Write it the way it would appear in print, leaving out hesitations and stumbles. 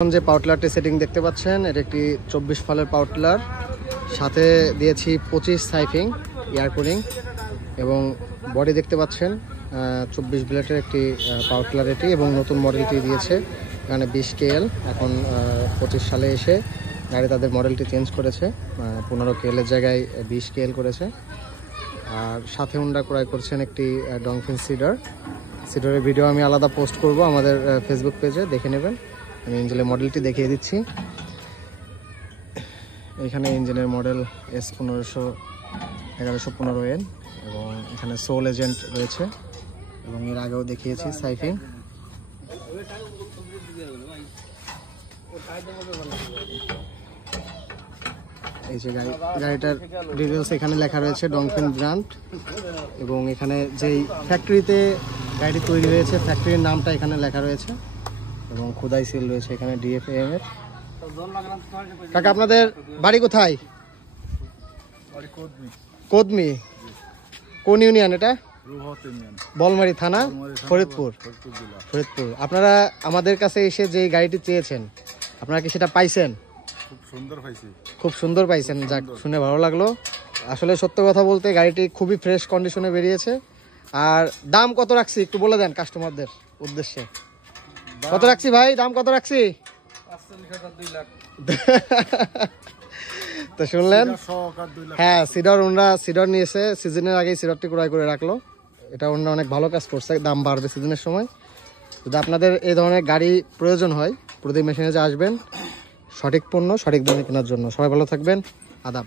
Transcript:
যে পাওয়ার টিলারটি সেটিং দেখতে পাচ্ছেন, এটা একটি 24 ফালের পাওয়ার টিলার, সাথে দিয়েছি 25 সাইফিং এয়ার কুলিং এবং বডি দেখতে পাচ্ছেন 24 ব্লেডের একটি পাওয়ার টিলার এটি, এবং নতুন মডেলটি দিয়েছে এখানে 20 KL। এখন 25 সালে এসে গাড়ি তাদের মডেলটি চেঞ্জ করেছে, 15 KL এর জায়গায় 20 KL করেছে। আর সাথে হুন্ডা ক্রয় করছেন একটি ডংফিন সিডারের ভিডিও আমি আলাদা পোস্ট করব আমাদের ফেসবুক পেজে, দেখে নেবেন। আমি ইঞ্জিনের মডেলটি দেখিয়ে দিচ্ছি। এখানে ইঞ্জিনের মডেল S1115N এবং এখানে সোল এজেন্ট রয়েছে, এবং এর আগেও দেখিয়েছি সাইফিং। এই যে গাড়িটার ডিটেলস এখানে লেখা রয়েছে, ডংফিন ব্র্যান্ড, এবং এখানে যেই ফ্যাক্টরিতে গাড়িটি তৈরি হয়েছে ফ্যাক্টরির নামটা এখানে লেখা রয়েছে, এবং খোদাই সিল রয়েছে এখানে DFAM এর। কাকা আপনাদের বাড়ি কোথায়? কোদমি। কোন ইউনিয়ন এটা? বলমারি থানা, ফরিদপুর। আপনারা আমাদের কাছে এসে যে গাড়িটি চেয়েছেন, আপনারা কি সেটা পাইছেন? খুব সুন্দর পাইছেন, যাক শুনে ভালো লাগলো। আসলে সত্য কথা বলতে গাড়িটি খুবই ফ্রেশ কন্ডিশনে বেরিয়েছে। আর দাম কত রাখছি একটু বলে দেন কাস্টমারদের উদ্দেশ্যে। কত রাখছি ভাই, দাম কত রাখছি? তো শুনলেন, হ্যাঁ সিডর নিয়েছে, সিজনের আগেই সিডরটি ক্রয় করে রাখলো। এটা ওনারা অনেক ভালো কাজ করছে, দাম বাড়বে সিজনের সময়। যদি আপনাদের এই ধরনের গাড়ি প্রয়োজন হয়, প্রদীপ মেশিনে আসবেন সঠিক পণ্য সঠিক দামে কেনার জন্য। সবাই ভালো থাকবেন, আদাব।